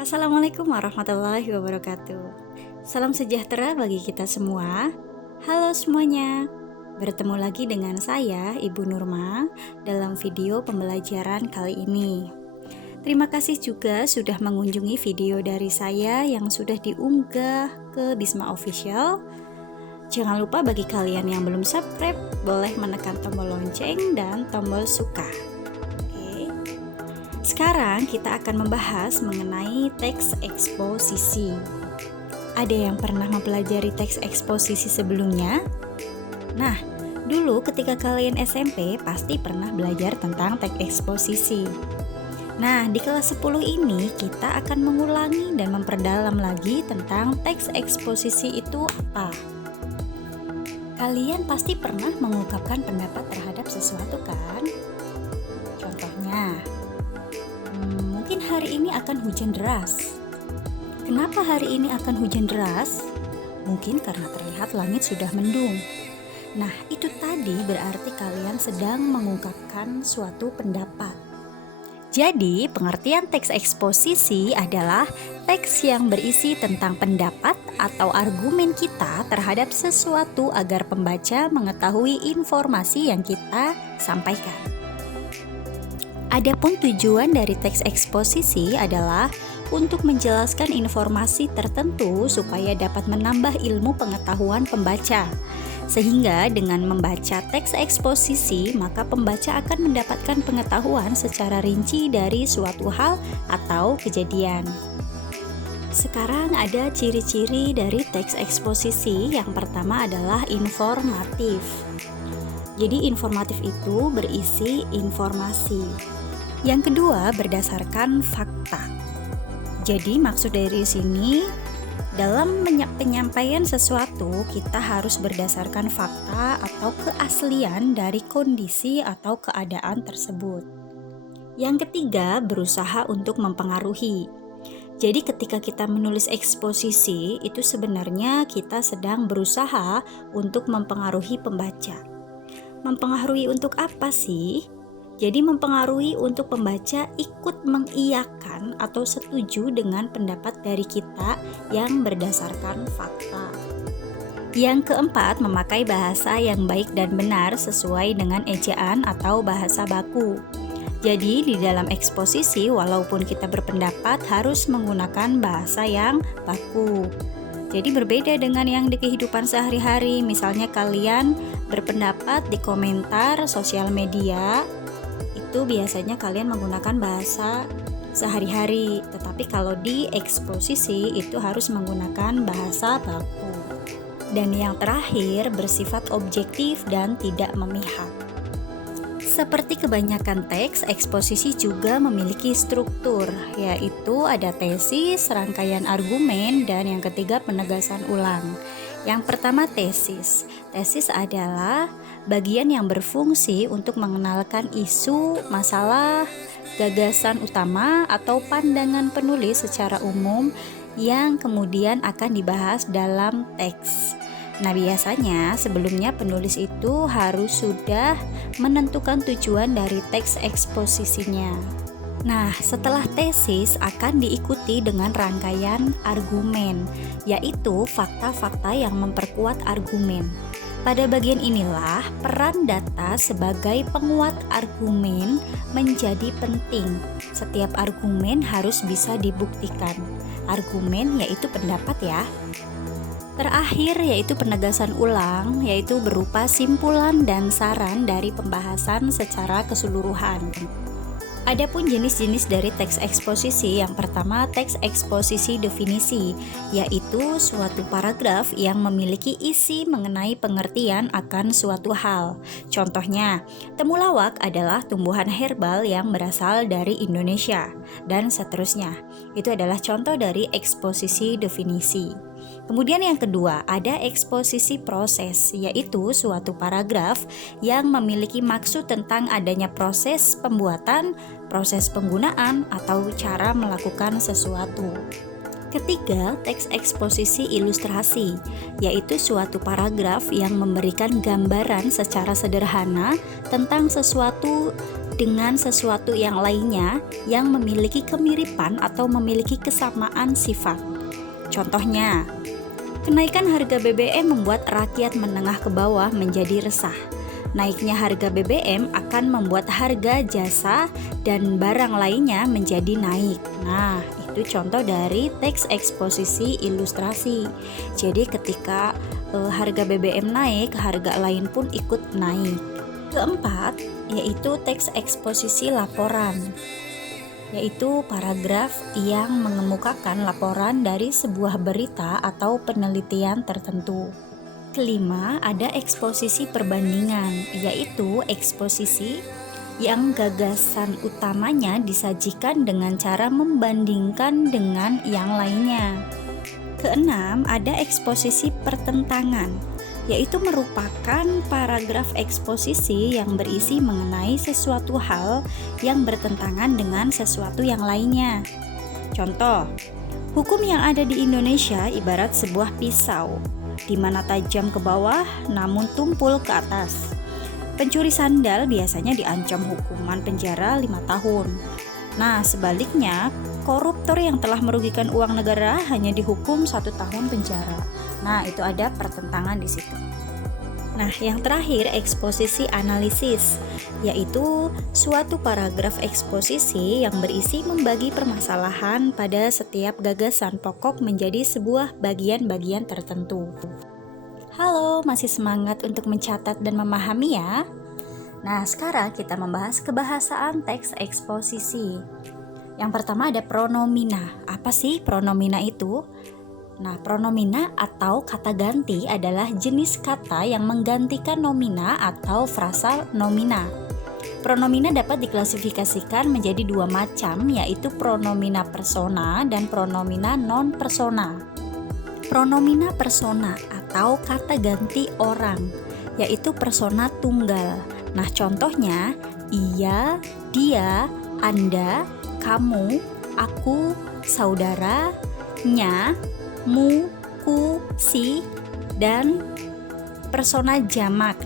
Assalamualaikum warahmatullahi wabarakatuh. Salam sejahtera bagi kita semua. Halo semuanya, bertemu lagi dengan saya Ibu Nurma dalam video pembelajaran kali ini. Terima kasih juga sudah mengunjungi video dari saya yang sudah diunggah ke Bisma Official. Jangan lupa bagi kalian yang belum subscribe, boleh menekan tombol lonceng dan tombol suka. Sekarang kita akan membahas mengenai teks eksposisi. Ada yang pernah mempelajari teks eksposisi sebelumnya? Nah, dulu ketika kalian SMP pasti pernah belajar tentang teks eksposisi. Nah, di kelas 10 ini kita akan mengulangi dan memperdalam lagi tentang teks eksposisi itu apa. Kalian pasti pernah mengungkapkan pendapat terhadap sesuatu kan? Contohnya, mungkin hari ini akan hujan deras. Kenapa hari ini akan hujan deras? Mungkin karena terlihat langit sudah mendung. Nah, itu tadi berarti kalian sedang mengungkapkan suatu pendapat. Jadi, pengertian teks eksposisi adalah teks yang berisi tentang pendapat atau argumen kita terhadap sesuatu agar pembaca mengetahui informasi yang kita sampaikan. Adapun tujuan dari teks eksposisi adalah untuk menjelaskan informasi tertentu supaya dapat menambah ilmu pengetahuan pembaca. Sehingga dengan membaca teks eksposisi, maka pembaca akan mendapatkan pengetahuan secara rinci dari suatu hal atau kejadian. Sekarang ada ciri-ciri dari teks eksposisi. Yang pertama adalah informatif. Jadi informatif itu berisi informasi. Yang kedua, berdasarkan fakta. Jadi maksud dari sini, dalam penyampaian sesuatu kita harus berdasarkan fakta atau keaslian dari kondisi atau keadaan tersebut. Yang ketiga, berusaha untuk mempengaruhi. Jadi ketika kita menulis eksposisi, itu sebenarnya kita sedang berusaha untuk mempengaruhi pembaca. Mempengaruhi untuk apa sih? Jadi mempengaruhi untuk pembaca ikut mengiyakan atau setuju dengan pendapat dari kita yang berdasarkan fakta. Yang keempat, memakai bahasa yang baik dan benar sesuai dengan ejaan atau bahasa baku. Jadi di dalam eksposisi walaupun kita berpendapat harus menggunakan bahasa yang baku. Jadi berbeda dengan yang di kehidupan sehari-hari. Misalnya kalian berpendapat di komentar sosial media, itu biasanya kalian menggunakan bahasa sehari-hari, tetapi kalau di eksposisi itu harus menggunakan bahasa baku. Dan yang terakhir, bersifat objektif dan tidak memihak. Seperti kebanyakan teks, eksposisi juga memiliki struktur, yaitu ada tesis, rangkaian argumen, dan yang ketiga penegasan ulang. Yang pertama tesis. Tesis adalah bagian yang berfungsi untuk mengenalkan isu, masalah, gagasan utama, atau pandangan penulis secara umum yang kemudian akan dibahas dalam teks. Nah, biasanya sebelumnya penulis itu harus sudah menentukan tujuan dari teks eksposisinya. Nah, setelah tesis akan diikuti dengan rangkaian argumen, yaitu fakta-fakta yang memperkuat argumen. Pada bagian inilah peran data sebagai penguat argumen menjadi penting. Setiap argumen harus bisa dibuktikan. Argumen yaitu pendapat ya. Terakhir yaitu penegasan ulang, yaitu berupa simpulan dan saran dari pembahasan secara keseluruhan. Adapun jenis-jenis dari teks eksposisi, yang pertama teks eksposisi definisi, yaitu suatu paragraf yang memiliki isi mengenai pengertian akan suatu hal. Contohnya, temulawak adalah tumbuhan herbal yang berasal dari Indonesia, dan seterusnya. Itu adalah contoh dari eksposisi definisi. Kemudian yang kedua, ada eksposisi proses, yaitu suatu paragraf yang memiliki maksud tentang adanya proses pembuatan, proses penggunaan, atau cara melakukan sesuatu. Ketiga, teks eksposisi ilustrasi, yaitu suatu paragraf yang memberikan gambaran secara sederhana tentang sesuatu dengan sesuatu yang lainnya yang memiliki kemiripan atau memiliki kesamaan sifat. Contohnya, kenaikan harga BBM membuat rakyat menengah ke bawah menjadi resah. Naiknya harga BBM akan membuat harga jasa dan barang lainnya menjadi naik. Nah, itu contoh dari teks eksposisi ilustrasi. Jadi ketika harga BBM naik, harga lain pun ikut naik. Keempat, yaitu teks eksposisi laporan, yaitu paragraf yang mengemukakan laporan dari sebuah berita atau penelitian tertentu. Kelima, ada eksposisi perbandingan, yaitu eksposisi yang gagasan utamanya disajikan dengan cara membandingkan dengan yang lainnya. Keenam, ada eksposisi pertentangan, yaitu merupakan paragraf eksposisi yang berisi mengenai sesuatu hal yang bertentangan dengan sesuatu yang lainnya. Contoh, hukum yang ada di Indonesia ibarat sebuah pisau, di mana tajam ke bawah namun tumpul ke atas. Pencuri sandal biasanya diancam hukuman penjara 5 tahun. Nah, sebaliknya, koruptor yang telah merugikan uang negara hanya dihukum 1 tahun penjara. Nah, itu ada pertentangan di situ. Nah, yang terakhir eksposisi analisis, yaitu suatu paragraf eksposisi yang berisi membagi permasalahan pada setiap gagasan pokok menjadi sebuah bagian-bagian tertentu. Halo, masih semangat untuk mencatat dan memahami ya? Nah, sekarang kita membahas kebahasaan teks eksposisi. Yang pertama ada pronomina. Apa sih pronomina itu? Nah, pronomina atau kata ganti adalah jenis kata yang menggantikan nomina atau frasa nomina. Pronomina dapat diklasifikasikan menjadi 2 macam, yaitu pronomina persona dan pronomina non-persona. Pronomina persona atau kata ganti orang, yaitu persona tunggal. Nah, contohnya ia, dia, anda, kamu, aku, saudara, nya, mu, ku, si, dan persona jamak.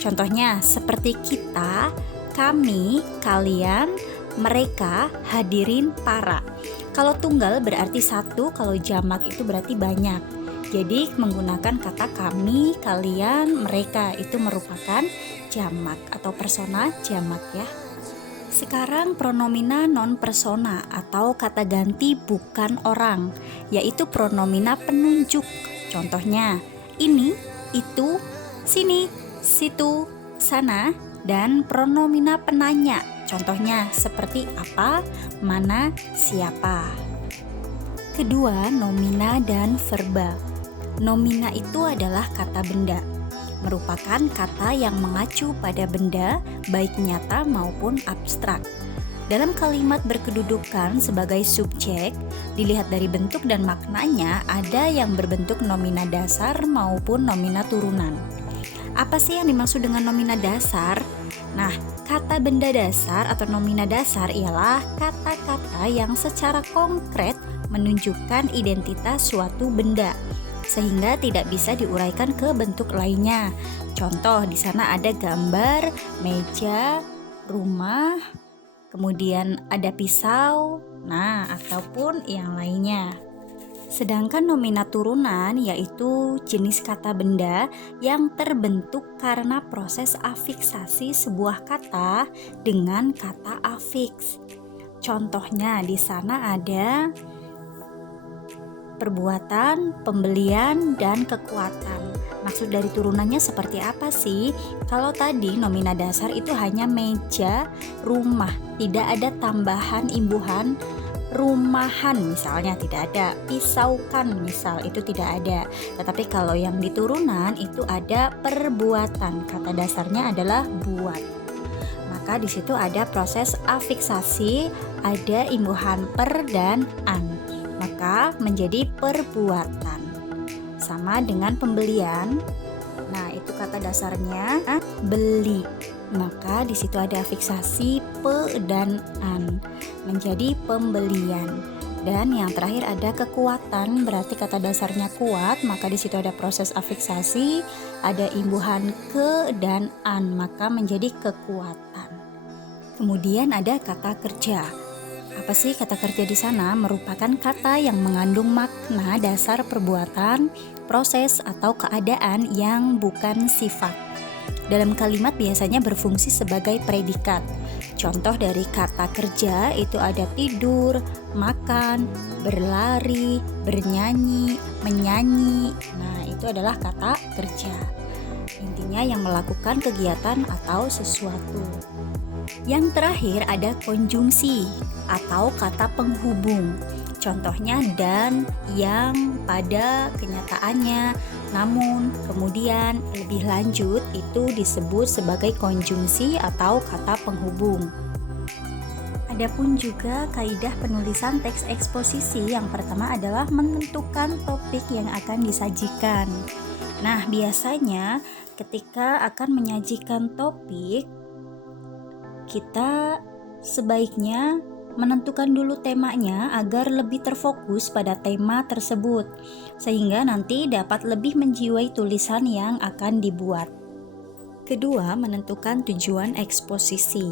Contohnya seperti kita, kami, kalian, mereka, hadirin, para. Kalau tunggal berarti satu, kalau jamak itu berarti banyak. Jadi menggunakan kata kami, kalian, mereka itu merupakan jamak atau persona jamak ya. Sekarang pronomina non-persona atau kata ganti bukan orang, yaitu pronomina penunjuk. Contohnya, ini, itu, sini, situ, sana, dan pronomina penanya. Contohnya seperti apa, mana, siapa. Kedua, nomina dan verba. Nomina itu adalah kata benda, merupakan kata yang mengacu pada benda, baik nyata maupun abstrak. Dalam kalimat berkedudukan sebagai subjek, dilihat dari bentuk dan maknanya, ada yang berbentuk nomina dasar maupun nomina turunan. Apa sih yang dimaksud dengan nomina dasar? Nah, kata benda dasar atau nomina dasar ialah kata-kata yang secara konkret menunjukkan identitas suatu benda, sehingga tidak bisa diuraikan ke bentuk lainnya. Contoh, di sana ada gambar meja, rumah, kemudian ada pisau, nah ataupun yang lainnya. Sedangkan nomina turunan yaitu jenis kata benda yang terbentuk karena proses afiksasi sebuah kata dengan kata afiks. Contohnya di sana ada perbuatan, pembelian, dan kekuatan. Maksud dari turunannya seperti apa sih? Kalau tadi nomina dasar itu hanya meja, rumah, tidak ada tambahan imbuhan rumahan misalnya, tidak ada pisaukan misal, itu tidak ada. Tetapi kalau yang di turunan itu ada perbuatan, kata dasarnya adalah buat. Maka di situ ada proses afiksasi, ada imbuhan per dan an. Maka menjadi perbuatan. Sama dengan pembelian. Nah, itu kata dasarnya beli. Maka di situ ada afiksasi pe dan an menjadi pembelian. Dan yang terakhir ada kekuatan, berarti kata dasarnya kuat, maka di situ ada proses afiksasi, ada imbuhan ke dan an, maka menjadi kekuatan. Kemudian ada kata kerja. Apa sih kata kerja di sana? Merupakan kata yang mengandung makna dasar perbuatan, proses, atau keadaan yang bukan sifat. Dalam kalimat biasanya berfungsi sebagai predikat. Contoh dari kata kerja itu ada tidur, makan, berlari, bernyanyi, menyanyi. Nah, itu adalah kata kerja. Intinya yang melakukan kegiatan atau sesuatu. Yang terakhir ada konjungsi atau kata penghubung. Contohnya dan, yang, pada, kenyataannya, namun, kemudian, lebih lanjut itu disebut sebagai konjungsi atau kata penghubung. Adapun juga kaidah penulisan teks eksposisi yang pertama adalah menentukan topik yang akan disajikan. Nah, biasanya ketika akan menyajikan topik, kita sebaiknya menentukan dulu temanya agar lebih terfokus pada tema tersebut, sehingga nanti dapat lebih menjiwai tulisan yang akan dibuat. Kedua, menentukan tujuan eksposisi.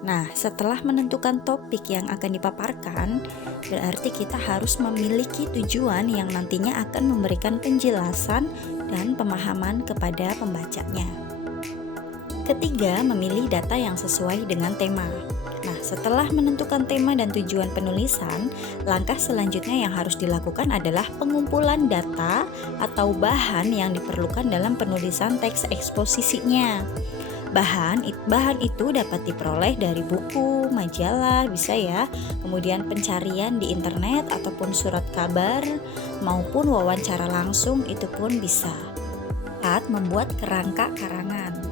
Nah, setelah menentukan topik yang akan dipaparkan, berarti kita harus memiliki tujuan yang nantinya akan memberikan penjelasan dan pemahaman kepada pembacanya. Ketiga, memilih data yang sesuai dengan tema. Nah, setelah menentukan tema dan tujuan penulisan, langkah selanjutnya yang harus dilakukan adalah pengumpulan data atau bahan yang diperlukan dalam penulisan teks eksposisinya. Bahan itu dapat diperoleh dari buku, majalah, bisa ya, kemudian pencarian di internet ataupun surat kabar, maupun wawancara langsung itu pun bisa. 4. Membuat kerangka karangan.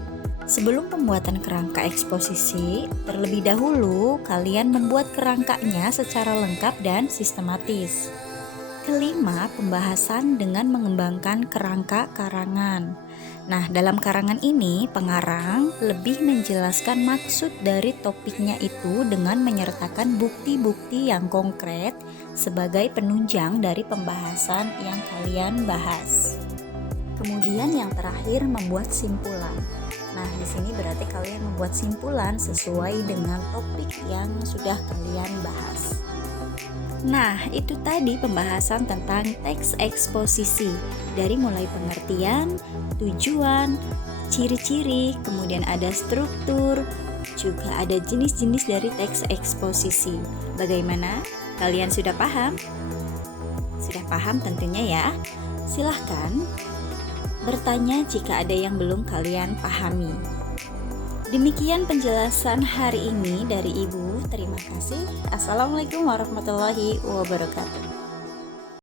Sebelum pembuatan kerangka eksposisi, terlebih dahulu kalian membuat kerangkanya secara lengkap dan sistematis. Kelima, pembahasan dengan mengembangkan kerangka karangan. Nah, dalam karangan ini, pengarang lebih menjelaskan maksud dari topiknya itu dengan menyertakan bukti-bukti yang konkret sebagai penunjang dari pembahasan yang kalian bahas. Kemudian yang terakhir, membuat simpulan. Nah, di sini berarti kalian membuat simpulan sesuai dengan topik yang sudah kalian bahas. Nah, itu tadi pembahasan tentang teks eksposisi, dari mulai pengertian, tujuan, ciri-ciri, kemudian ada struktur, juga ada jenis-jenis dari teks eksposisi. Bagaimana? Kalian sudah paham? Sudah paham tentunya ya. Silahkan bertanya jika ada yang belum kalian pahami. Demikian penjelasan hari ini dari Ibu. Terima kasih. Assalamualaikum warahmatullahi wabarakatuh.